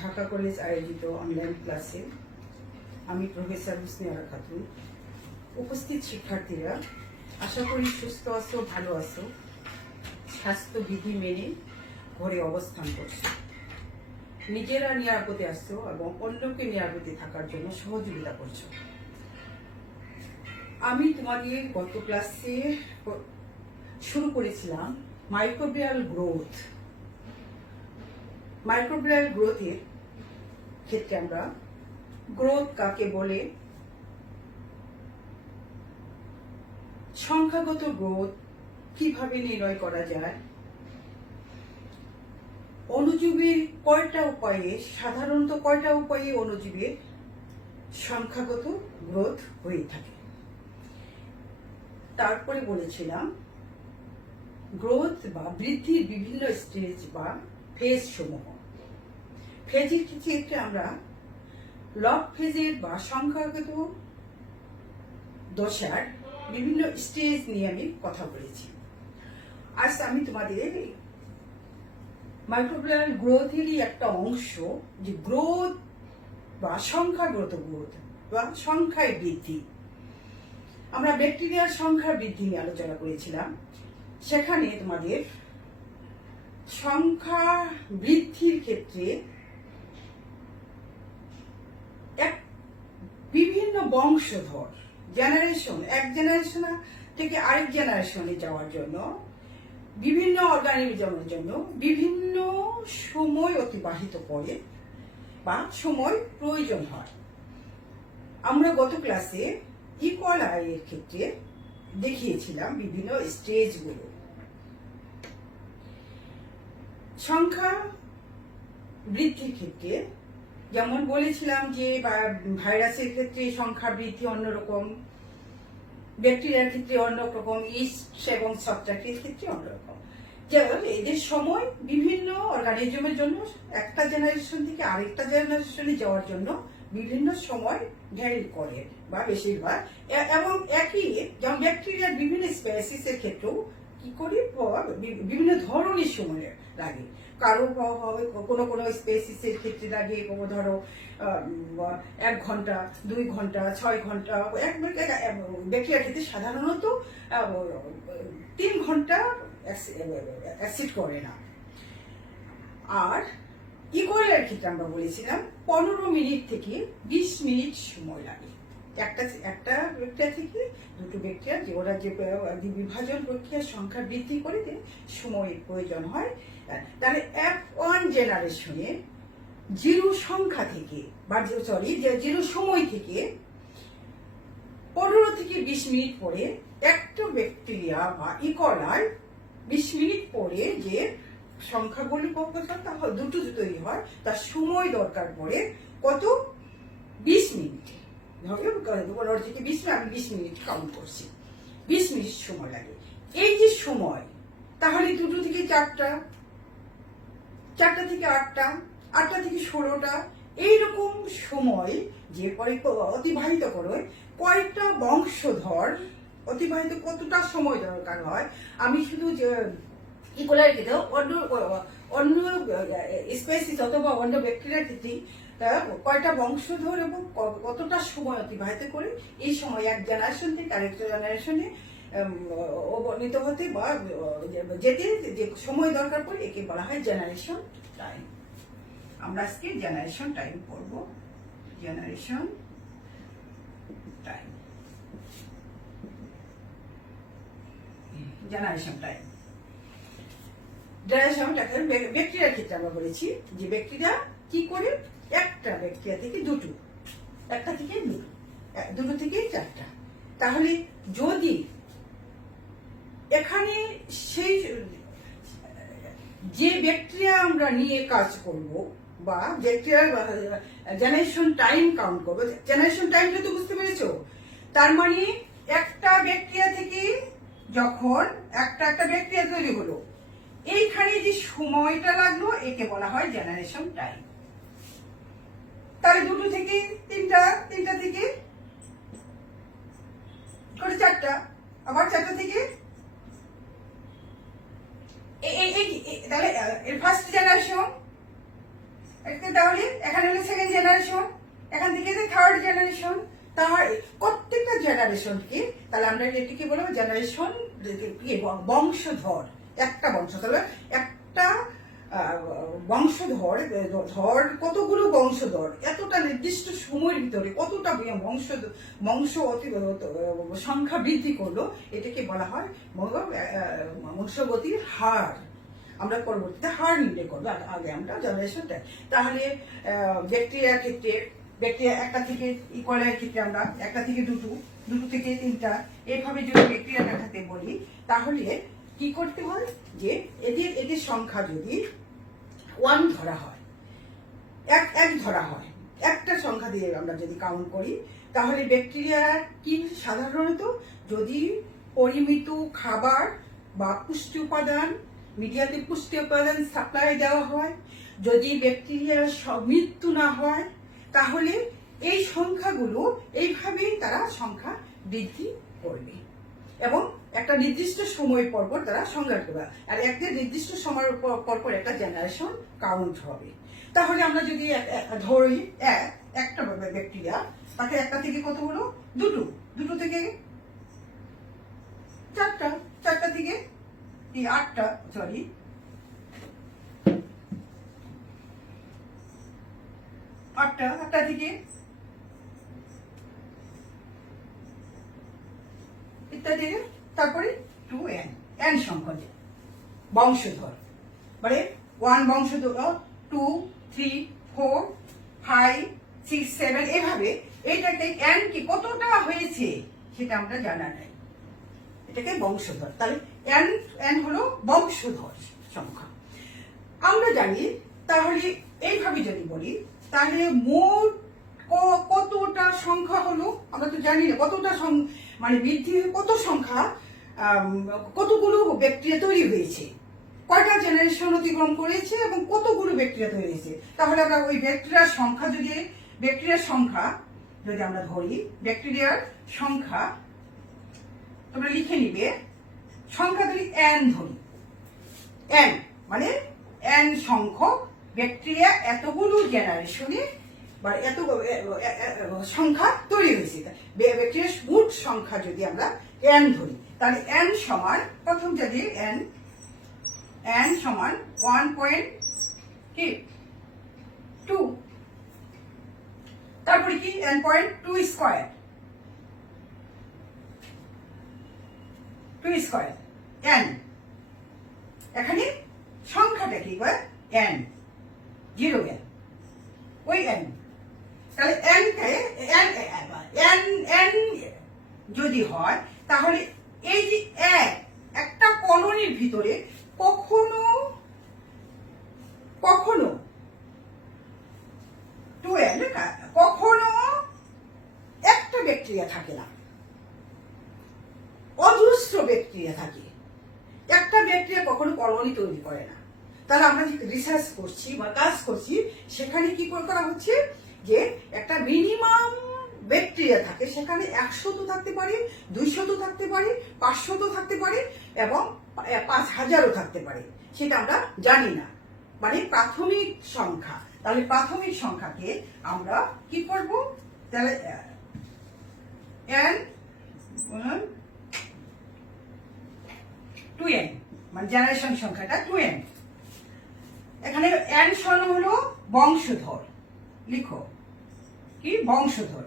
Dhaka college আয়োজিত online ক্লাসে আমি প্রফেসর হুসনিয়ারা খাতুন। উপস্থিত শিক্ষার্থীরা, আশা করি সুস্থ আছো, ভালো আছো, স্বাস্থ্যবিধি মেনে ঘরে অবস্থান করছো, নিজেরা নিরাপদে আসছো এবং অন্যকে নিরাপদে থাকার জন্য সহযোগিতা করছো। আমি তোমাদের গত ক্লাসে শুরু করেছিলাম মাইক্রোবিয়াল গ্রোথ। মাইক্রোবিয়াল গ্রোথের ক্ষেত্রে আমরা গ্রোথ কাকে বলে, সংখ্যাগত গ্রোথ কিভাবে নির্ণয় করা যায়, অণুজীবের সাধারণত কয়টা উপায়ে অণুজীবের সংখ্যাগত গ্রোথ হয়ে থাকে। তারপরে বলেছিলাম গ্রোথ বা বৃদ্ধির বিভিন্ন স্টেজ বা ফেজ সমূহ। ফেজের ক্ষেত্রে আমরা লগ ফেজের বা সংখ্যাগত দশার বিভিন্ন স্টেজ নিয়ে আমি কথা বলেছি। আজ আমি তোমাদের মাইক্রোবিয়াল গ্রোথেরই একটা অংশ, যে গ্রোথ বা সংখ্যাগত গ্রোথ বা সংখ্যায় বৃদ্ধি। আমরা ব্যাকটেরিয়ার সংখ্যা বৃদ্ধি নিয়ে আলোচনা করেছিলাম। সেখানে তোমাদের সংখ্যা বৃদ্ধির ক্ষেত্রে বিভিন্ন বংশধর, জেনারেশন, এক জেনারেশন থেকে আরেক জেনারেশনে যাওয়ার জন্য, বিভিন্ন অর্গানিজমের জন্য বিভিন্ন সময় অতিবাহিত করে বা সময় প্রয়োজন হয়। আমরা গত ক্লাসে ইকোলাই এর ক্ষেত্রে দেখিয়েছিলাম বিভিন্ন স্টেজগুলো। সংখ্যা বৃদ্ধির ক্ষেত্রে যেমন বলেছিলাম যে ভাইরাসের ক্ষেত্রে সংখ্যা বৃদ্ধি অন্যরকম, ব্যাকটেরিয়ার ক্ষেত্রে অন্যরকম, ইস্ট এবং ছত্রাকের ক্ষেত্রে অন্যরকম। যেমন এদের সময় বিভিন্ন অর্গানিজমের জন্য একটা জেনারেশন থেকে আরেকটা জেনারেশনে যাওয়ার জন্য বিভিন্ন সময় ভ্যারি করে বা বেশিরভাগ, এবং একই যেমন ব্যাকটেরিয়ার বিভিন্ন স্পেসিসের ক্ষেত্রেও কি করি বিভিন্ন ধরনের সময় লাগে। কারো কোনো স্পেসিসের ক্ষেত্রে লাগে ধরো 1 ঘন্টা, 2 ঘন্টা, 6 ঘন্টা। ব্যাকটেরিয়ার ক্ষেত্রে সাধারণত 3 ঘন্টা অ্যাসিড করে না। আর ইকোলার ক্ষেত্রে আমরা বলেছিলাম 15 মিনিট থেকে 20 মিনিট সময় লাগে। একটা ব্যাকটেরিয়া থেকে দুটো ব্যাকটেরিয়া যে ওরা যে বিভাজন প্রক্রিয়ার সংখ্যা বৃদ্ধি করে সময়ের প্রয়োজন হয়। তাহলে F1 জেনারেশনে জিরো সংখ্যা থেকে বা জিরো সময় থেকে 15 থেকে 20 মিনিট পরে একটা ব্যাকটেরিয়া বা ইকোলাই 20 মিনিট পরে যে সংখ্যাগুলি দুটো তৈরি হয়, তার সময় দরকার পড়ে কত? 20 মিনিট। থেকে 20 মিনিট, আমি 20 মিনিট কাউন্ট করছি, 20 মিনিট সময় লাগে। এই যে সময়, তাহলে 2 থেকে 4টা, 4টা থেকে 8টা, 8টা থেকে 16টা, এইরকম সময় যে অতিবাহিত করে কয়েকটা বংশধর অতিবাহিত কতটা সময় দরকার হয়। আমি শুধু ইকোলার ক্ষেত্রে অন্য স্পেসিস অথবা অন্য ব্যাকটেরিয়ার ক্ষেত্রে কয়টা বংশধর এবং কতটা সময় অতিবাহিত করে এই সময় এক জেনারেশন থেকে আরেকটা জেনারেশনে অবনীত হতে বা যেতে যে সময় দরকার পড়ে, একে বলা হয় জেনারেশন টাইম। আমরা আজকে জেনারেশন টাইম পড়ব। Generation time, generation time. ব্যাকটেরিয়ার ক্ষেত্রে আমরা বলেছি যে ব্যাকটেরিয়া কি করে একটা ব্যাকটেরিয়া থেকে দুটো, একটা থেকে দুটো থেকে 4টা। তাহলে যদি এখানে সেই যে ব্যাকটেরিয়া আমরা নিয়ে কাজ করব বা ব্যাকটেরিয়ার জেনারেশন টাইম কাউন্ট করবো, জেনারেশন টাইমটা তো বুঝতে পেরেছো? তার মানে একটা ব্যাকটেরিয়া থেকে যখন একটা ব্যাকটেরিয়া তৈরি হলো, এইখানে যে সময়টা লাগলো একে বলা হয় জেনারেশন টাইম। তাহলে 2 থেকে 3টা, 3টা থেকে 4টা, আবার 4টা থেকে তাহলে ফার্স্ট জেনারেশন তাহলে এখানে হলো সেকেন্ড জেনারেশন, এখান থেকে থার্ড জেনারেশন, তার প্রত্যেকটা জেনারেশনকে তাহলে আমরা এটিকে বলবো জেনারেশন, বংশধর, একটা বংশধর, একটা বংশধর, ধর কতগুলো বংশধর, এতটা নির্দিষ্ট সময়ের ভিতরে কতটা বংশ সংখ্যা বৃদ্ধি করলো, এটাকে বলা হয় বংশগতির হার। আমরা পরবর্তীতে হার নির্ণয় করবো, আগে আমরা জেনারেশনটা। তাহলে ব্যাকটেরিয়ার ক্ষেত্রে ব্যাকটেরিয়া একটা থেকে ইকোয়ালের ক্ষেত্রে আমরা একটা থেকে দুটো, দুটো থেকে তিনটা, এইভাবে যদি ব্যাকটেরিয়া দেখাতে বলি তাহলে কি করতে হয় যে এদের সংখ্যা যদি 1 ধরা হয়, এক ধরা হয়, একটা সংখ্যা দিয়ে আমরা যদি কাউন্ট করি তাহলে ব্যাকটেরিয়া কি সাধারণত যদি পরিমিত খাবার বা পুষ্টি উপাদান, মিডিয়াতে পুষ্টি উপাদান সাপ্লাই দেওয়া হয়, যদি ব্যাকটেরিয়ার মৃত্যু না হয়, তাহলে এই সংখ্যাগুলো এইভাবেই তারা সংখ্যা বৃদ্ধি করবে এবং একটা নির্দিষ্ট সময় পর তারা সংজ্ঞা করবে, আর একটা নির্দিষ্ট সময় পর একটা জেনারেশন কাউন্ট হবে। তাহলে আমরা যদি ধরি একটা ব্যাকটেরিয়া, তাকে একটা থেকে কত হলো দুটো, দুটো থেকে চারটা, চারটা থেকে আটটা, সরি আটটা, আটটা থেকে ইত্যাদি, তারপরে 2n, n সংখ্যা বংশধর, মানে 1 বংশধর, 2, 3, 4, 5, 6, 7, এভাবে এইটাকে n কি কতটা হয়েছে সেটা আমরা জানা নাই, এটাকে বংশধর। তাহলে n হলো বংশধর সংখ্যা আমরা জানি। তাহলে এইভাবে যদি বলি তাহলে মোট কতটা সংখ্যা হলো আমরা তো জানি না, কতটা মানে বৃদ্ধি কত সংখ্যা, কতগুলো ব্যাকটেরিয়া তৈরি হয়েছে, কয়টা জেনারেশন অতিক্রম করেছে এবং কতগুলো ব্যাকটেরিয়া তৈরি হয়েছে। তাহলে আমরা ওই ব্যাকটেরিয়ার সংখ্যা যদি আমরা ধরি, ব্যাকটেরিয়ার সংখ্যা তোমরা লিখে নিবে, সংখ্যা যদি n ধরি, n মানে n সংখ্যক ব্যাকটেরিয়া এতগুলো জেনারেশনে বা এত সংখ্যা তৈরি হয়েছে, ব্যাকটেরিয়ার মোট সংখ্যা যদি আমরা n ধরি তাহলে n সমান, প্রথম যদি n সমান 1.2, তারপরে কি n.2 স্কয়ার, 2 স্কয়ার n, এখানে সংখ্যাটা কি হয় n, 0n, ওই n, তাহলে n যদি হয় তাহলে এই যে একটা কলোনির ভিতরে কখনো 2n, কখনো একটা ব্যাকটেরিয়া থাকে না, অজস্র ব্যাকটেরিয়া থাকে, একটা ব্যাকটেরিয়া কখনো কলোনি তৈরি করে না। তাহলে আমরা যে রিসার্চ করছি বা কাজ করছি সেখানে কি করা হচ্ছে যে একটা মিনিমাম ব্যাকটেরিয়া থাকে, সেখানে 100 থাকতে পারে, 200 থাকতে পারে, 500 থাকতে পারে এবং 5000ও থাকতে পারে, সেটা আমরা জানি না, মানে প্রাথমিক সংখ্যা। তাহলে প্রাথমিক সংখ্যাকে আমরা কি করব, তাহলে n 2n মানে জেনারেশন সংখ্যাটা 2n, এখানে n সমান হলো বংশধর, লিখো কি বংশধর,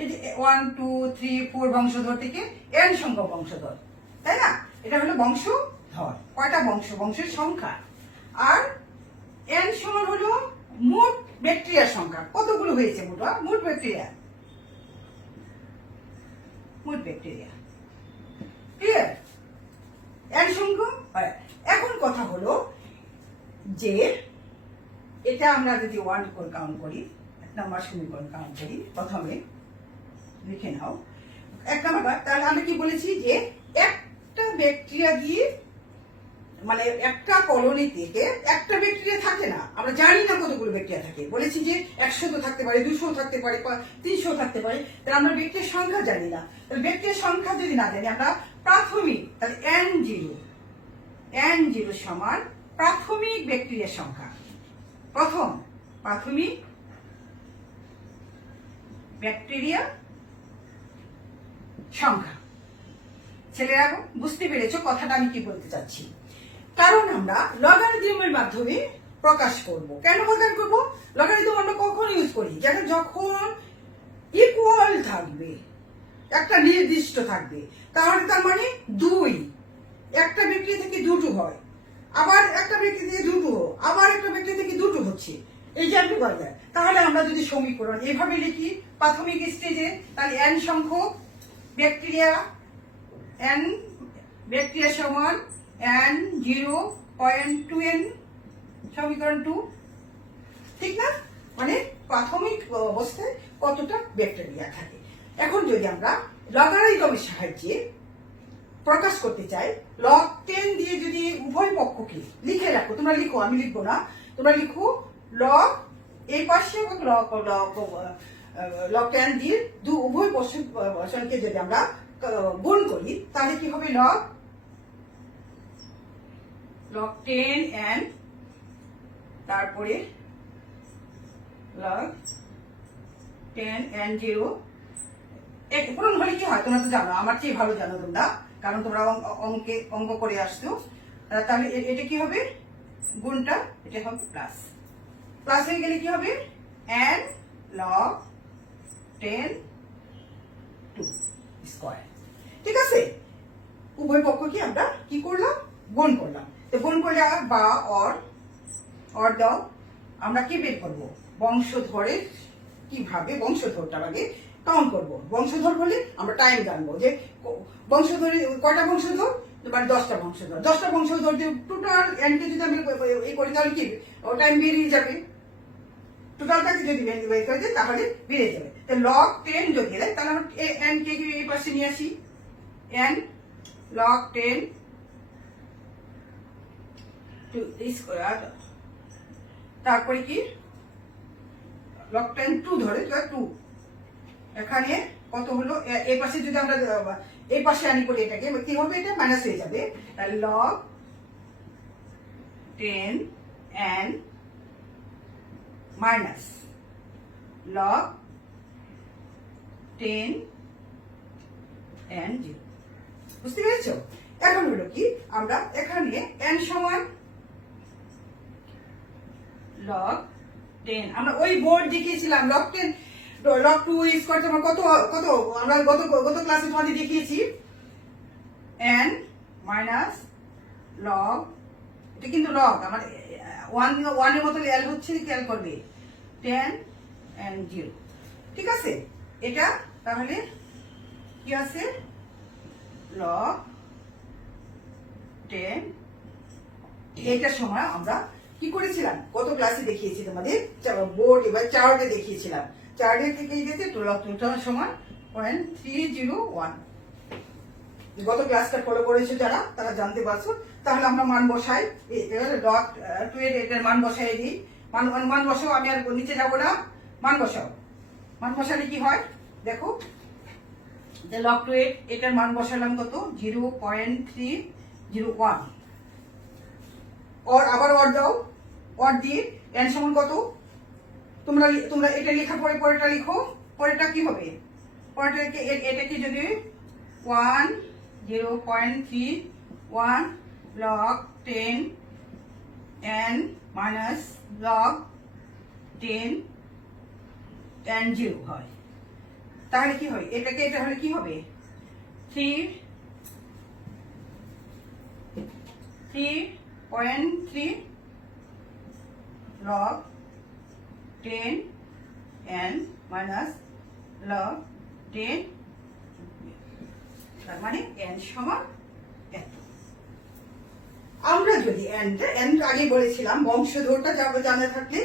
এই যে 1, 2, 3, 4 বংশধর থেকে n সংখ্যক বংশধর, তাই না? এটা হলো বংশধর, কয়টা বংশের সংখ্যা। আর n সমান হলো মোট ব্যাকটেরিয়ার সংখ্যা, কতগুলো হয়েছে মোট ব্যাকটেরিয়া, ক্লিয়ার? n সংখ্যক। এখন কথা হলো যে এটা আমরা যদি 1 করে কাউন্ট করি, 1 নম্বর সমীকরণ কাউন্ট করি, প্রথমে লিখে নাও 1 নম্বর। তাহলে আমি কি বলেছি যে একটা ব্যাকটেরিয়া দিয়ে, মানে একটা কলোনি থেকে একটা ব্যাকটেরিয়া থাকে না, আমরা জানি না কতগুলো ব্যাকটেরিয়া থাকে, বলেছি যে 100 থাকতে পারে, 200 থাকতে পারে, 300 থাকতে পারে, তাহলে আমরা ব্যাকটেরিয়ার সংখ্যা জানি না। তাহলে ব্যাকটেরিয়ার সংখ্যা যদি না জানি আমরা প্রাথমিক, তাহলে n0 সমান প্রাথমিক ব্যাকটেরিয়ার সংখ্যা। প্রথম প্রাথমিক ব্যাকটেরিয়া সংখ্যা। ছেলেরা বুঝতে পেরেছো কথাটা আমি কি বলতে চাচ্ছি? কারণ আমরা লগারিদমের মাধ্যমে প্রকাশ করব। কেন প্রকাশ করব? লগারিদম আমরা কখন ইউজ করি? যখন ইকুয়াল থাকবে, একটা নির্দিষ্ট থাকবে, তাহলে তার মানে 2, একটা ব্যাকটেরিয়া থেকে দুটো হয়, আবার একটা ব্যাকটেরিয়া থেকে দুটো, আবার একটা ব্যাকটেরিয়া থেকে দুটো হচ্ছে, এই যে আপনি বললেন। তাহলে আমরা যদি সমীকরণ এভাবে লিখি প্রাথমিক স্টেজে, তাহলে n সংখ্যক ব্যাকটেরিয়া, n ব্যাকটেরিয়া সমান n0.2n, সমীকরণ 2, ঠিক না? মানে প্রাথমিক অবস্থায় কতটা ব্যাকটেরিয়া থাকে। এখন যদি আমরা লগারিদমের সাহায্যে প্রকাশ করতে চাই, log 10 দিয়ে যদি উভয় পক্ষকে লিখে রাখো, তোমরা লিখো, আমি লিখবো না, তোমরা লিখো log এই পাশে এবং log 10 দিয়ে উভয় পক্ষকে যদি আমরা গুণ করি, তাহলে কি হবে? log 10n, তারপরে log 10n0 পূরণ হলে কি হয় তোমরা তো জানো, আমার চেয়ে ভালো জানো তোমরা, কারণ তোমরা অঙ্ক করে আসছো। তাহলে এটা কি হবে? গুণটা এটা হবে প্লাস, প্লাস হয়ে গেলে কি হবে? n log 10 2 square. ঠিক আছে, উভয় পক্ষকে আমরা কি করলাম? গুণ করলাম। তো গুণ করলে আর বা অর দাও, আমরা কি বের করবো? বংশধরের কিভাবে বংশধরটা আগে কাউন্ট করবো। বংশধর বলে আমরা টাইম জানবো যে বংশধর কয়টা বংশধর, মানে 10টা বংশধর। 10টা বংশধর যে টোটাল এনকে যদি আমি এই করি তাহলে কি টাইম বেরিয়ে যাবে, টোটালটাকে যদি বের করে দিই তাহলে বেড়ে যাবে। তো log 10 যদি দেয় তাহলে আমরা এন কে এই পাশে নিয়ে আসি, n log 10 টু স্কয়ার, তারপরে কি log 10 2 ধরে 2, এখানে কত হলো? এই পাশে যদি আমরা এই পাশে আনি করি এটাকে কি হবে? এটা মাইনাস হয়ে যাবে। তাহলে log 10 n minus log 10 n 0। বুঝতে পেরেছো? এখন হলো কি, আমরা এখানে n সমান log 10, আমরা ওই বোর্ড দেখিয়েছিলাম log 10 log 2 ইজ করতে আমরা কত আমরা গত ক্লাসে তোমাদের দেখিয়েছি n মাইনাস log, এটা কিন্তু log আমার 1 এর মতো l হচ্ছে, খেয়াল করবে 10 and 0। ঠিক আছে, এটা তাহলে কি আছে? log 10, এটার সময় আমরা কি করেছিলাম? কত ক্লাসে দেখিয়েছি তোমাদের বোর্ড, এবার চার্টে দেখিয়েছিলাম, চার্টের থেকে গেছে টোটাল সমান 0.301। গত ক্লাসটা ফলো করেছো যারা, তারা জানতে পারছো। তাহলে আমরা মান বসাই, log 2 এর এটার মান বসাই দিই, মান বসাও, আমি আর নিচে যাবো না, মান বসাও। মান বসালে কি হয় দেখো, যে log 2 এর এটার মান বসালাম কত? 0.301। আবার অর দাও, অর দিয়ে n সমান কত? তোমরা এটা লেখার পরে পরেরটা লিখো। পরেরটা কি হবে? পরেরটা এটাকে যদি 0.31 log 10 n minus log 10 n 0 হয়, তাহলে কি হয়? এটা হলে কি হবে? 3.3 log 10 n minus log 10, তার মানে n সমান এত। আমরা যদি n আগে বলেছিলাম বংশধরটা জানা থাকলে,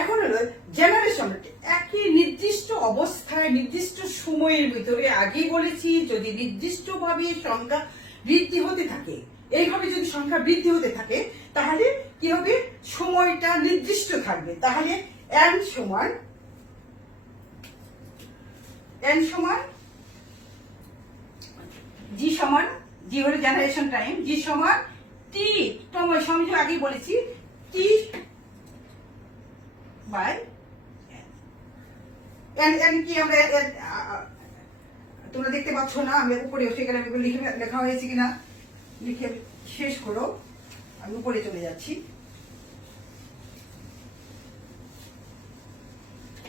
এখন হলো জেনারেশন, একই নির্দিষ্ট অবস্থায় নির্দিষ্ট সময়ের ভিতরে, আগেই বলেছি যদি নির্দিষ্টভাবে সংখ্যা বৃদ্ধি হতে থাকে, এইভাবে যদি সংখ্যা বৃদ্ধি হতে থাকে তাহলে কি হবে? সময়টা নির্দিষ্ট থাকবে। তাহলে n সমান g সমান, g হলো জেনারেশন টাইম, g সমান টি তোমার সংযোগ আগেই বলেছি টি বাই এন কি আমরা তোমরা দেখতে পাচ্ছ না, আমি উপরে সেখানে আমি লিখে লেখা হয়েছে কিনা লিখে শেষ করো, আমি উপরে চলে যাচ্ছি।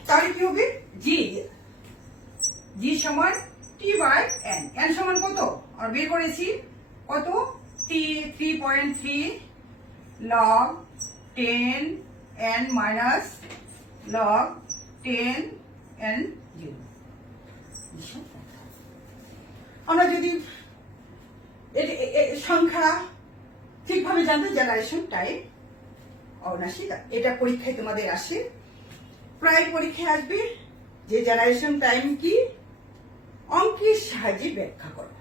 তাহলে কি হবে, জি জি সমান টি বাই এন, এন সমান কত আমরা বের করেছি, কত টি 3.3 log 10 n minus log 10 n 0। আমরা যদি সংখ্যা ঠিকভাবে জানতে জেনারেশন টাইম অনাশিতা, এটা পরীক্ষায় তোমাদের আসে, প্রায় পরীক্ষায় আসবে যে জেনারেশন টাইম কি অঙ্কের সাহায্যে ব্যাখ্যা করো,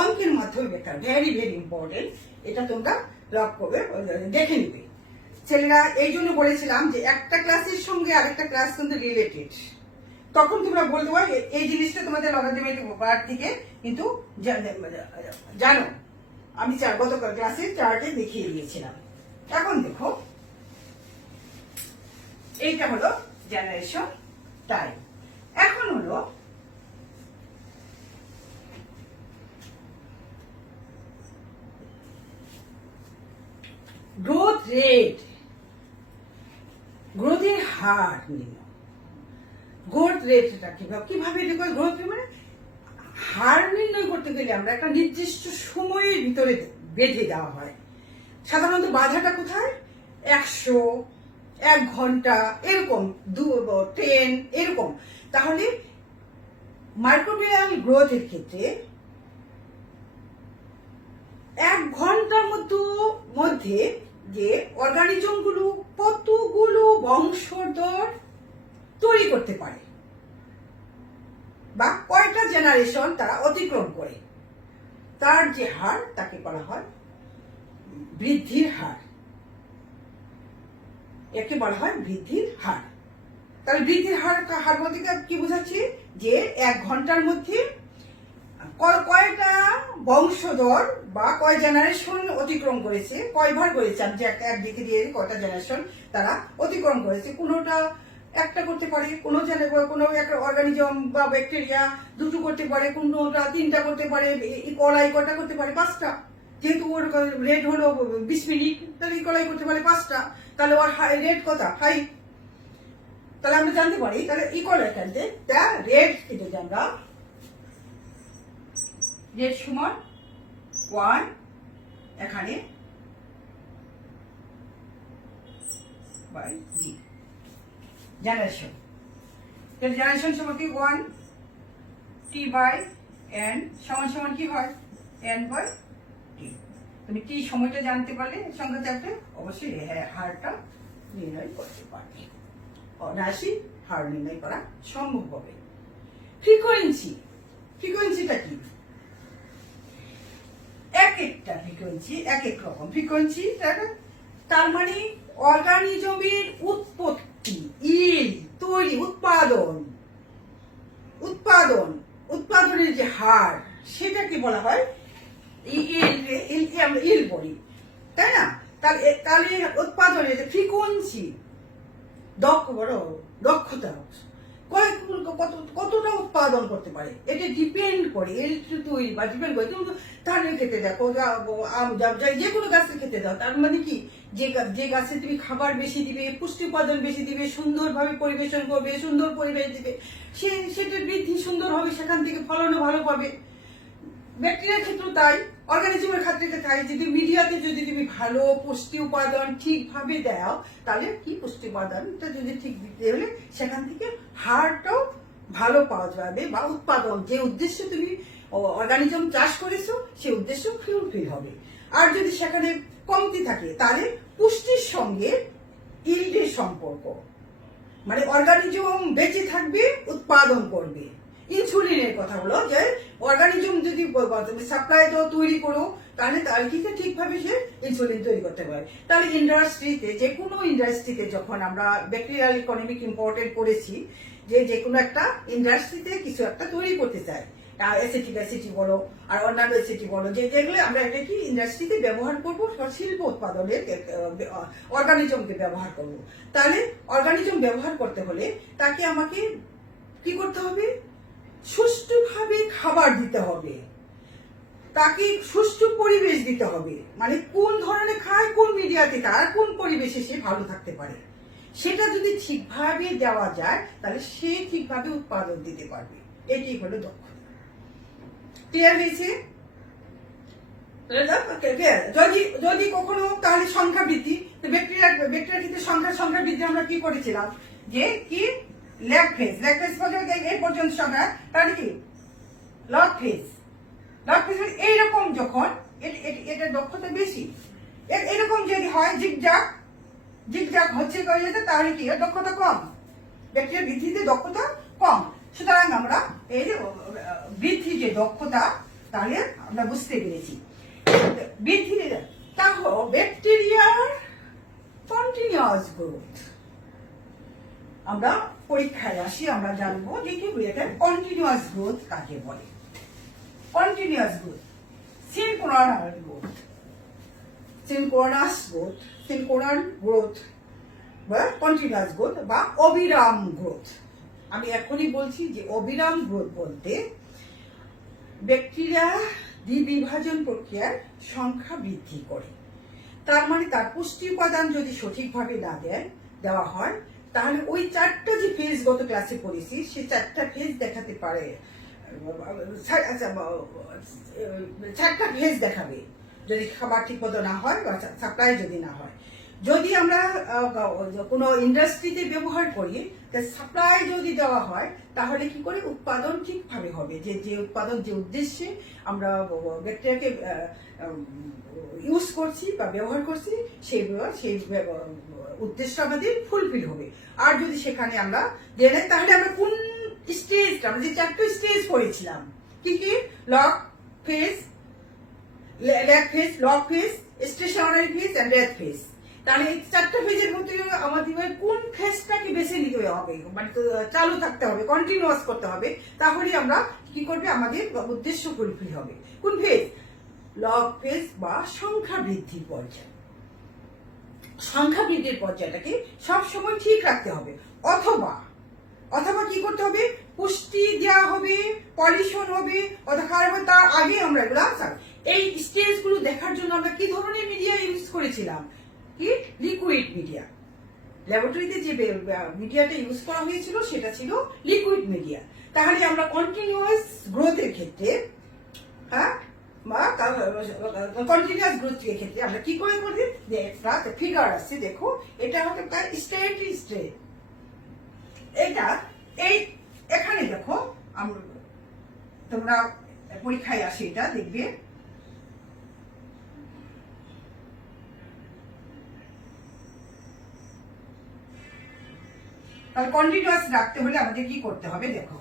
অঙ্কের মাধ্যমে ব্যাখ্যা, ভেরি ভেরি ইম্পর্টেন্ট, এটা তোমরা লক করবে, দেখে নিবে ছেলেরা। এই জন্য বলেছিলাম যে একটা ক্লাসের সঙ্গে আরেকটা ক্লাস কিন্তু রিলেটেড, তখন তোমরা বলতে পারো এই জিনিসটা তোমাদের লগারিদমিক বার থেকে কিন্তু জানো, আমি গত ক্লাসে চার্টে দেখিয়ে দিয়েছিলাম। এখন দেখো এইটা হলো জেনারেশন টাইম। এখন হলো গ্রোথ রেট, গ্রোথের হার নির্ণয়। গ্রোথ রেটটা কিভাবে গ্রোথ মানে হার নির্ণয় করতে গেলে আমরা একটা নির্দিষ্ট সময়ের ভিতরে বেঁধে দেওয়া হয়। সাধারণত বাধাটা কোথায়, 100, 1 ঘন্টা, এরকম 10 এরকম। তাহলে মাইক্রোবিয়াল গ্রোথের ক্ষেত্রে 1 ঘন্টার মধ্যে যে অর্গানিজম গুলো কতগুলো বংশধর তৈরি করতে পারে বা কয়টা জেনারেশন তারা অতিক্রম করে, তার যে হার তাকে বলা হয় বৃদ্ধির হার, একে বলা হয় বৃদ্ধির হার। তাহলে বৃদ্ধির হার বলতে কি বোঝাচ্ছি, যে 1 ঘন্টার মধ্যে কয়টা বংশধর বা কয় জেনারেশন অতিক্রম করেছে, কয়বার করেছে, আমি যে একদিকে দিয়ে কয়টা জেনারেশন তারা অতিক্রম করেছে। কোনোটা একটা করতে পারে, কোনো একটা অর্গানিজম বা ব্যাকটেরিয়া 2টো করতে পারে, কোনোটা 3টা করতে পারে, ইকলাই কয়টা করতে পারে 5টা, যেহেতু ওর রেট হলো 20 মিনিট, তাহলে ইকলাই করতে পারে 5টা, তাহলে ওর রেট কত হাই, তাহলে আমরা জানতে পারি। তাহলে ইকলাই টানতে তা রেট কেটে আমরা রেট সমান 1 এখানে বাই জি জেনারেশন, তাহলে জেনারেশন সমান কি 1 টি বাই এন সমান কি হয় n বাই টি। তুমি টি সময়টা জানতে পারলে সংখ্যা চাপে অবশ্যই হারটা নির্ণয় করতে পারবে, রাশি হার নির্ণয় করা সম্ভব হবে। ফ্রিকোয়েন্সিটা কি, এক একটা ফ্রিকোয়েন্সি এক এক রকম ফ্রিকোয়েন্সি, তার মানে অর্গানিজমের উৎপত্তি, তৈরি, উৎপাদনের যে হার সেটাকে বলা হয় ইল বলি, তাই না? তাহলে উৎপাদনের ফ্রিকোয়েন্সি দক্ষতা কতটা উৎপাদন করতে পারে, এটা ডিপেন্ড করে তৈরি বা ডিপেন্ড করে। তুমি ধানের খেতে দেখো, যে কোনো গাছের খেতে দাও, তার মানে কি যে গাছে তুমি খাবার বেশি দিবে, পুষ্টি উপাদান বেশি দিবে, সুন্দরভাবে পরিবেশন করবে, সুন্দর পরিবেশ দিবে, সেটার বৃদ্ধি সুন্দর হবে, সেখান থেকে ফলনও ভালো পাবে। ব্যাকটেরিয়ার ক্ষেত্রে তাই, অর্গানিজমের ক্ষেত্রে তাই। যদি মিডিয়াতে যদি তুমি ভালো পুষ্টি উপাদান ঠিকভাবে দাও, তাহলে কি পুষ্টি উপাদানটা যদি ঠিক দিতে হলে সেখান থেকে হারটাও ভালো পাওয়া যাবে, বা উৎপাদন যে উদ্দেশ্যে তুমি অর্গানিজম চাষ করেছো সেই উদ্দেশ্য ফুলফিল হবে। আর যদি সেখানে কমতি থাকে, তাহলে পুষ্টির সঙ্গে ইল্ডের সম্পর্ক, মানে অর্গানিজম বেঁচে থাকবে, উৎপাদন করবে। ইনসুলিনের কথা হলো যে অর্গানিজম যদি সাপ্লাই তৈরি করো, তাহলে তার কি ঠিকভাবে সে ইনসুলিন তৈরি করতে পারে। তাহলে ইন্ডাস্ট্রিতে, যে কোনো ইন্ডাস্ট্রিতে যখন আমরা ব্যাকটেরিয়াল ইকোনমিক ইম্পর্টেন্ট করেছি, যে কোনো একটা ইন্ডাস্ট্রিতে কিছু একটা তৈরি করতে চাই, অ্যাসিটিক অ্যাসিড বলো আর অন্যান্য অ্যাসিড বলো, যেগুলো আমরা এটা কি ইন্ডাস্ট্রিতে ব্যবহার করবো, শিল্প উৎপাদনের অর্গানিজমকে ব্যবহার করব। তাহলে অর্গানিজম ব্যবহার করতে হলে তাকে আমাকে কি করতে হবে, সুষ্ঠুভাবে খাবার দিতে হবে, তাকে সুষ্ঠু পরিবেশ দিতে হবে, মানে কোন ধরনের খায়, কোন মিডিয়াতে তার কোন পরিবেশে সে ভালো থাকতে পারে, সেটা যদি ঠিকভাবে দেওয়া যায় তাহলে সে ঠিকভাবে উৎপাদন দিতে পারবে। এটি হলো দক্ষতা। ক্লিয়ার হয়েছে? যদি কখনো তাহলে সংখ্যা বৃদ্ধি, ব্যাকটেরিয়ার ক্ষেত্রে সংখ্যা বৃদ্ধি আমরা কি করেছিলাম, যে কি ল্যাগ ফেজ এই পর্যন্ত সংখ্যা, তাহলে কি লগ ফেজ এইরকম যখন এটা দক্ষতা বেশি, এরকম যদি হয় জিগজাগ হচ্ছে তাহলে কি দক্ষতা কম, ব্যাকটেরিয়া বৃদ্ধিতে দক্ষতা কম। সুতরাং আমরা এই যে বৃদ্ধি যে দক্ষতা, তাহলে আমরা বুঝতে পেরেছি বৃদ্ধি তাহলে ব্যাকটেরিয়ার কন্টিনিউয়াস গ্রোথ। আমরা পরীক্ষায় আসি, আমরা জানবো যে কি কন্টিনিউয়াস গ্রোথ কাকে বলে। কন্টিনিউয়াস গ্রোথ, সিনক্রোনাস গ্রোথ বা কন্টিনিউয়াস গ্রোথ বা অবিরাম গ্রোথ। আমি এখনই বলছি যে অবিরাম গ্রোথ বলতে ব্যাকটেরিয়া দ্বিবিভাজন প্রক্রিয়ার সংখ্যা বৃদ্ধি করে। তার মানে তার পুষ্টি উপাদান যদি সঠিকভাবে না দেওয়া হয়, তাহলে ওই চারটা যে ফেজ গত ক্লাসে পড়েছি, সেই চারটা ফেজ দেখাতে পারে, চারটা ফেজ দেখাবে যদি খাবার ঠিক মতো না হয় বা সাপ্লাই যদি না হয়। যদি আমরা কোনো ইন্ডাস্ট্রিতে ব্যবহার করি, সাপ্লাই যদি দেওয়া হয় তাহলে কি করে উৎপাদন ঠিকভাবে হবে, যে উৎপাদন যে উদ্দেশ্যে আমরা ব্যাকটেরিয়াকে ইউজ করছি বা ব্যবহার করছি, সেই উদ্দেশ্য আমাদের ফুলফিল হবে। আর যদি সেখানে আমরা দিয়ে নেই, তাহলে আমরা কোন স্টেজটা, আমরা যে চারটে স্টেজ করেছিলাম, কি কি log phase, stationary phase and death phase, তাহলে এই চারটা ফেজের মধ্যে আমাদের কোন ফেজটাকে বেছে নিতে হবে, মানে চালু থাকতে হবে, কন্টিনিউয়াস করতে হবে, তাহলে আমরা কি করবে, আমাদের উদ্দেশ্য ফুলফিল হবে। কোন ফেজ? লগ ফেজ বা সংখ্যা বৃদ্ধির পর্যায়। সংখ্যা বৃদ্ধির পর্যায়টাকে সবসময় ঠিক রাখতে হবে, অথবা কি করতে হবে, পুষ্টি দেওয়া হবে, পলিউশন হবে, অথবা তার আগে আমরা এগুলো এই স্টেজগুলো দেখার জন্য আমরা কি ধরনের মিডিয়া ইউজ করেছিলাম, কি লিকুইড মিডিয়া। ল্যাবরেটরিতে যে মিডিয়াটা ইউজ করা হয়েছিল সেটা ছিল লিকুইড মিডিয়া। তাহলে আমরা কন্টিনিউয়াস গ্রোথের ক্ষেত্রে, হ্যাঁ, বা কন্টিনিউয়াস গ্রোথের ক্ষেত্রে আমরা কি করে করি, একটা ফিগার আসছে, দেখো এটা হচ্ছে স্ট্রেট, এটা এই এখানে দেখো, তোমরা পরীক্ষায় আসে এটা দেখবে, তাহলে কন্টিনিউয়াস রাখতে হলে আমাদের কি করতে হবে, দেখো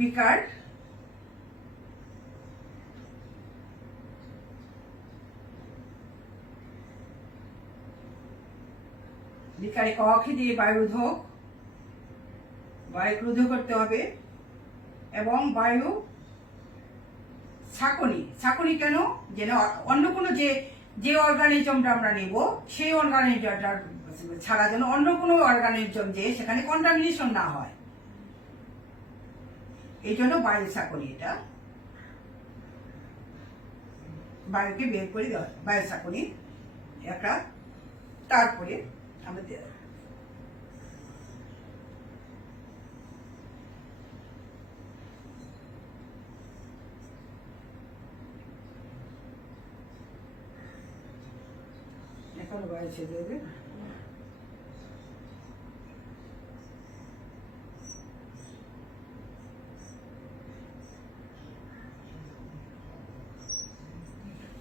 বিকার বিকারে কক্ষে দিয়ে বায়ুরোধ করতে হবে, এবং বায়ু ছাঁকনি কেন, যেন অন্য কোনো যে অর্গানিজমটা আমরা নেব, সেই অর্গানিজমটা ছাড়া যেন অন্য কোনো অর্গানিজম যে সেখানে কন্টামিনেশন না হয়, এই জন্য বায়ু ছাঁকনি। এটা বায়ুকে বের করে দেওয়া, বায়ু ছাঁকনি একটা। তারপরে আমাদের এখন বায়ু ছেড়ে দেবে,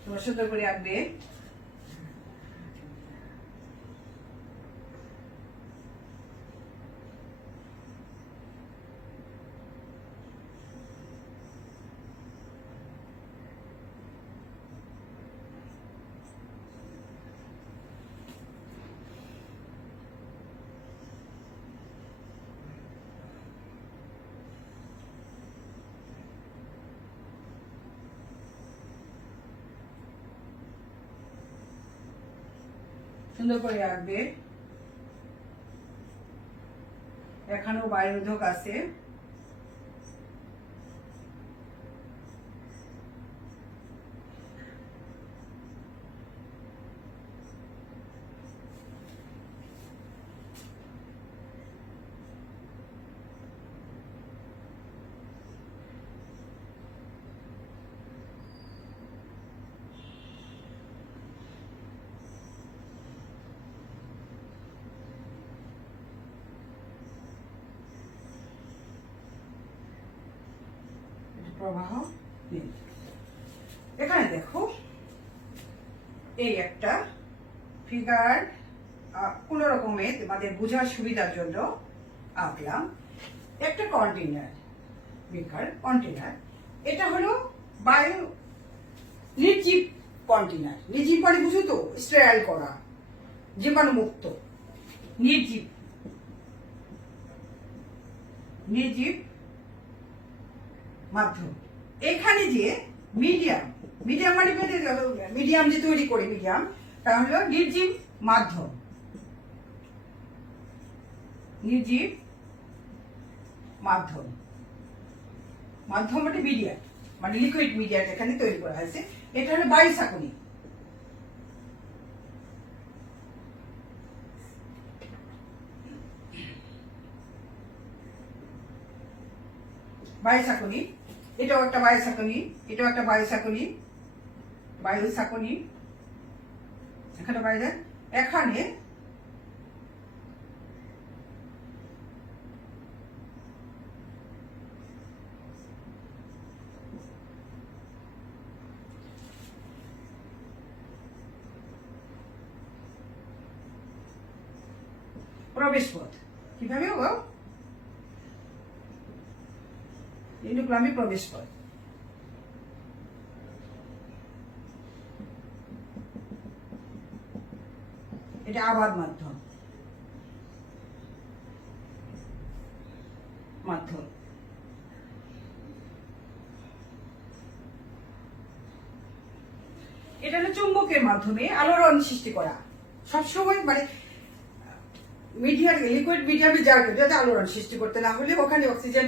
তোমার সুন্দর করে আঁকবে। সুন্দর করে রাখবে। এখানেও বায়ুরোধক আছে। প্রবাহ নেই। এখানে দেখো এই একটা ফিগার কোন রকমের তোমাদের বোঝার সুবিধার জন্য আঁকলাম। একটা কন্টেনার, বেকার কন্টেনার, এটা হলো বায়ু নির্জীব কন্টেনার। নির্জীব মানে বুঝো তো, স্টেরাইল করা, জীবাণু মুক্ত, নির্জীব। নির্জীব মাধ্যম। এখানে যে মিডিয়াম, মিডিয়াম মানে মিডিয়াম যে তৈরি করে, মিডিয়াম তা হলো নির্জীব মাধ্যম। নির্জীব মাধ্যম, মাধ্যম মানে মিডিয়া, মানে লিকুইড মিডিয়া এখানে তৈরি করা হয়েছে। এটা হলো বায়ু শাকনি। বায়ু শাকনি, এটাও একটা বায়ু শাকনি, এটাও একটা বায়ু শাকনি, বায়ু শাকনি। এখানে বাইরে, এখানে প্রবেশ পথ। কিভাবে হবে? ইন্ডোক্লামি প্রবেশ পথ। এটা আবাদ মাধ্যম, মাধ্যম। এটা হলো চুম্বকের মাধ্যমে আলোড়ন সৃষ্টি করা। সবসময় মানে মিডিয়ার, লিকুইড মিডিয়ামে যাবে যাতে আলোড়ন সৃষ্টি করতে না হলে ওখানে অক্সিজেন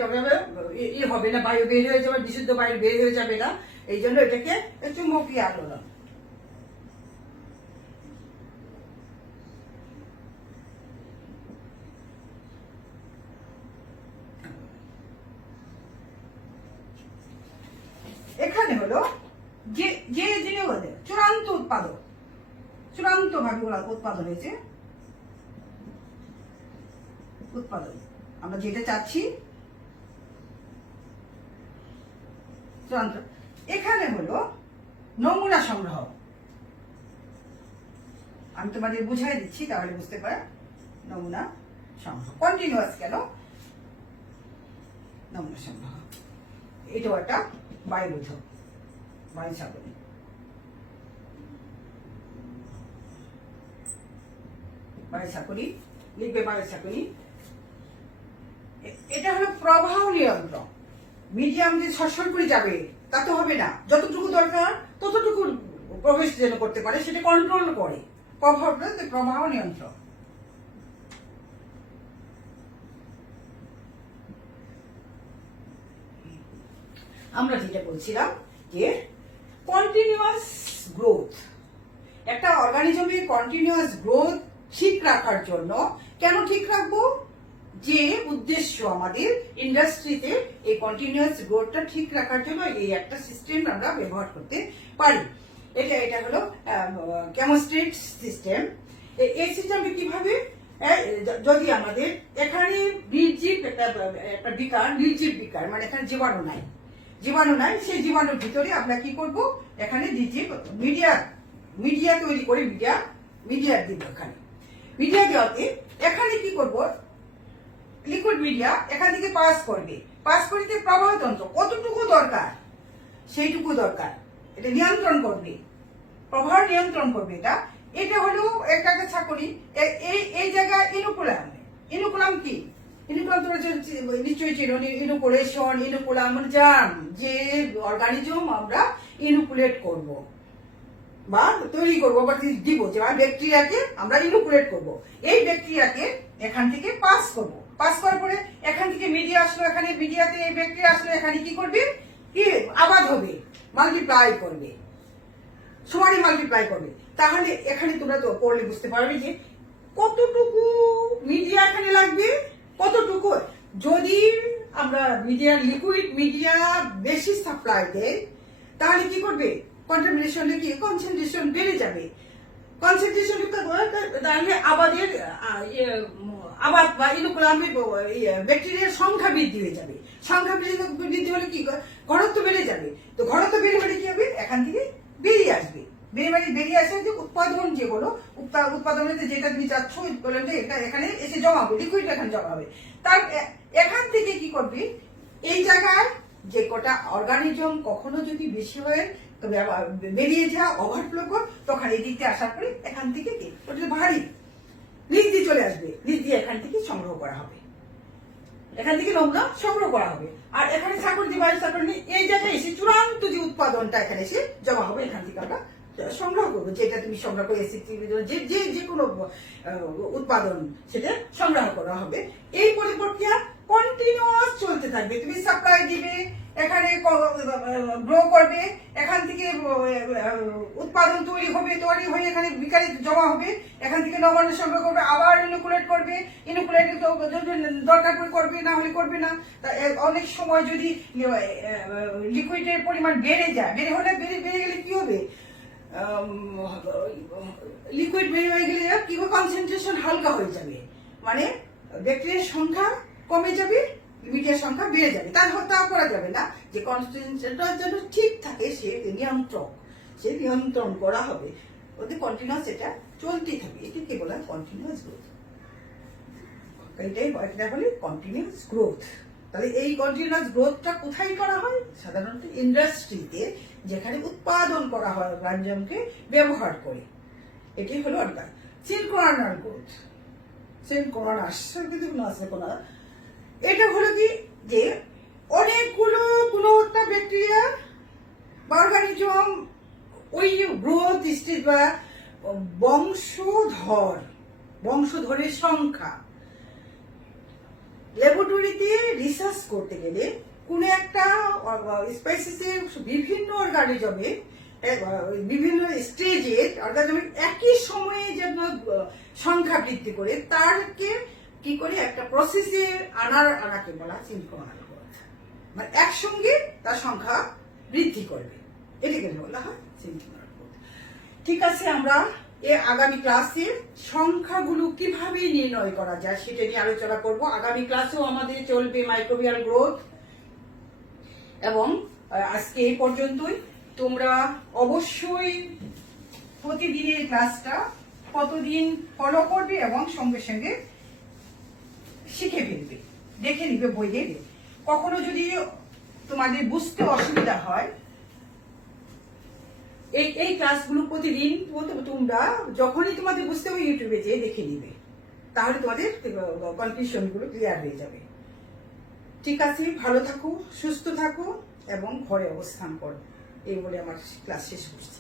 হবে না, বায়ু বের হয়ে যাবে, বিশুদ্ধ বায়ু বের হয়ে যাবে না। এই জন্য এটাকে চুম্বকীয় আলোড়ন। এখানে হলো যে যে জিনিস চূড়ান্ত উৎপাদন, চূড়ান্ত ভাবে উৎপাদন হয়েছে, উৎপাদন আমরা যেটা চাচ্ছি চূড়ান্ত। এখানে হলো নমুনা সংগ্রহ। আমি তোমাদের বুঝাই দিচ্ছি তাহলে বুঝতে পারে। নমুনা সংগ্রহ কন্টিনিউয়াস কেন? নমুনা সংগ্রহ। এটাও একটা বায়ুরোধক, বায়ু শাকনি। বায়ু শাকনি লিখবে, বায়ু শাকনি। এটা হলো প্রবাহ নিয়ন্ত্রণ। মিডিয়াম যে সরসর করে যাবে তা তো হবে না, যতটুকু দরকার ততটুকু প্রবেশ যেন করতে পারে সেটা কন্ট্রোল করে। প্রবাহ নিয়ন্ত্রণ। আমরা যেটা বলছিলাম যে কন্টিনিউয়াস গ্রোথ, একটা অর্গানিজমের কন্টিনিউয়াস গ্রোথ ঠিক রাখার জন্য, কেন ঠিক রাখবো? যে উদ্দেশ্য আমাদের ইন্ডাস্ট্রিতে এই কন্টিনিউয়াস গ্রোথটা ঠিক রাখার জন্য এই একটা সিস্টেম আমরা ব্যবহার করতে পারি। এটা হলো কেমোস্ট্যাট সিস্টেম। এই সিস্টেমটা কিভাবে? যদি আমাদের এখানে নির্জীব একটা বিকার, নির্জীব বিকার মানে এখানে জীবাণু নাই, জীবাণু নাই, সেই জীবাণুর ভিতরে আমরা কি করব? এখানে নির্জীব মিডিয়া তৈরি করে মিডিয়া দিব। এখানে মিডিয়া দেওয়াতে এখানে কি করব? লিকুইড মিডিয়া এখান থেকে পাস করবে, পাস করিতে প্রবাহ তন্ত্র কতটুকু দরকার সেইটুকু দরকার, এটা নিয়ন্ত্রণ করবে, প্রবাহ নিয়ন্ত্রণ করবে। এটা হলো একটা ছাকনি। এই জায়গায় ইনোকুলাম। ইনোকুলাম কি? ইনোকুলাম তোমরা নিশ্চয়ই চিনো। ইনোকুলেশন, ইনোকুলাম মানে জার্ম, যে অর্গানিজম আমরা ইনোকুলেট করব, বা তৈরি করবো বা দিব, যে ব্যাকটেরিয়াকে আমরা ইনোকুলেট করবো। এই ব্যাকটেরিয়াকে এখান থেকে পাস করব, পাস করার পরে এখান থেকে মিডিয়া আসলো, এখানে মিডিয়াতে এই ব্যাকটেরিয়া আসলো, এখানে কি করবে, কি আবাদ হবে, মাল্টিপ্লাই করবে, সমানে মাল্টিপ্লাই করবে। তাহলে এখানে তোমরা তো পড়লে বুঝতে পারবে যে কতটুকু মিডিয়া এখানে লাগবে, কতটুকু। যদি আমরা মিডিয়া, লিকুইড মিডিয়া বেশি সাপ্লাই দেয়, তাহলে কি করবে, কন্টামিনেশনে কি কনসেন্ট্রেশন বেড়ে যাবে। কনসেন্ট্রেশন তাহলে আবাদ বা ইনোকুলামে ব্যাকটেরিয়ার সংখ্যা বৃদ্ধি হয়ে যাবে। সংখ্যা বৃদ্ধি হলে কি ঘনত্ব বেড়ে যাবে। তো ঘনত্ব বেড়ে হলে কি হবে, এখান থেকে বেরিয়ে আসবে, বেরিয়ে আসে যে উৎপাদন, যে হলো উৎপাদনে যেটা তুমি চাচ্ছ উৎপাদনটা এখানে এসে জমা হবে, লিকুইড এখানে জমা হবে। তার এখান থেকে কি করবে, এই জায়গায় যে কটা অর্গানিজম কখনো যদি বেশি হয় তবে বেরিয়ে যা ওভারফ্লো কর, তখন এই দিকতে আসার পরে এখান থেকে কি ওটা ভারী নিচ দিয়ে চলে আসবে, নিচ দিয়ে এখান থেকে সংগ্রহ করা হবে, এখান থেকে নমুনা সংগ্রহ করা হবে। আর এখানে সাকর যে বায়ু সাকর নেই, এই জায়গায় এসে চূড়ান্ত যে উৎপাদনটা এখানে এসে জমা হবে, এখান থেকে আমরা সংগ্রহ করবো। যেটা তুমি সংগ্রহ করে যে কোনো উৎপাদন সেটা সংগ্রহ করা হবে। এই প্রক্রিয়া কন্টিনিউয়াস চলতে থাকবে। তুমি সাপ্লাই দিবে, এখানে গ্রো করবে, এখান থেকে উৎপাদন তৈরি হয়ে এখানে বিকালে জমা হবে, এখান থেকে নবান্ন সংগ্রহ করবে, আবার ইনোকুলেট করবে, ইনোকুলেট দরকার পড়ে করবে, না হলে করবে না। অনেক সময় যদি লিকুইডের পরিমাণ বেড়ে যায়, বেড়ে গেলে কি হবে, লিকুইড বেড়ে হয়ে গেলে কি হবে, কনসেন্ট্রেশন হালকা হয়ে যাবে, মানে ব্যাকটেরিয়ার সংখ্যা কমে যাবে, মিডিয়ার সংখ্যা বেড়ে যাবে। তা করা যাবে না, যে কনসেন্ট্রেশনটা যেন ঠিক থাকে, সে নিয়ন্ত্রণ করা হবে, ওদের কন্টিনিউয়াস এটা চলতেই থাকে। এটাকে বলা হয় কন্টিনিউয়াস গ্রোথ। এটা হলে কন্টিনিউয়াস গ্রোথ। তাহলে এই কন্টিনিউয়াস গ্রোথটা কোথায় করা হয়, সাধারণত ইন্ডাস্ট্রিতে, যেখানে উৎপাদন করা হয় অর্গানিজমকে ব্যবহার করে। এটি হলো সিনক্রোনাল গ্রোথ। এটা হলো কি, যে অনেকগুলো কোনো একটা ব্যাকটেরিয়া বা অর্গানিজম ওই গ্রোথ স্টেজ বা বংশধরের সংখ্যা, ল্যাবরেটরিতে রিসার্চ করতে গেলে কোন একটা স্পাইসিসের বিভিন্ন অর্গানিজমে বিভিন্ন স্টেজে অর্গানিজমের একই সময়ে যেন সংখ্যা বৃদ্ধি করে, তারকে কি করে একটা প্রসেসে আনাকে বলা সিনক্রোনাল গ্রোথ। মানে একসঙ্গে তার সংখ্যা বৃদ্ধি করবে, এটাকে বলা হয় সিনক্রোনাল গ্রোথ। ঠিক আছে, আমরা আগামী ক্লাসে সংখ্যাগুলো কিভাবে নির্ণয় করা যায় সেটা নিয়ে আলোচনা করব। আগামী ক্লাসেও আমাদের চলবে মাইক্রোবিয়াল গ্রোথ। এবং আজকে এই পর্যন্তই। তোমরা অবশ্যই প্রতিদিনের ক্লাসটা কতদিন ফলো করবে এবং সঙ্গে সঙ্গে শিখে ফেলবে, দেখে নিবে বই দেখে। কখনো যদি তোমাদের বুঝতে অসুবিধা হয়, এই ক্লাসগুলো প্রতিদিন তোমরা যখনই তোমাদের বুঝতে হবে ইউটিউবে যেয়ে দেখে নিবে, তাহলে তোমাদের কনফিউশন গুলো ক্লিয়ার হয়ে যাবে। ঠিক আছে, ভালো থাকো, সুস্থ থাকো এবং ঘরে অবস্থান করো। এই বলে আমার ক্লাস শেষ করছি।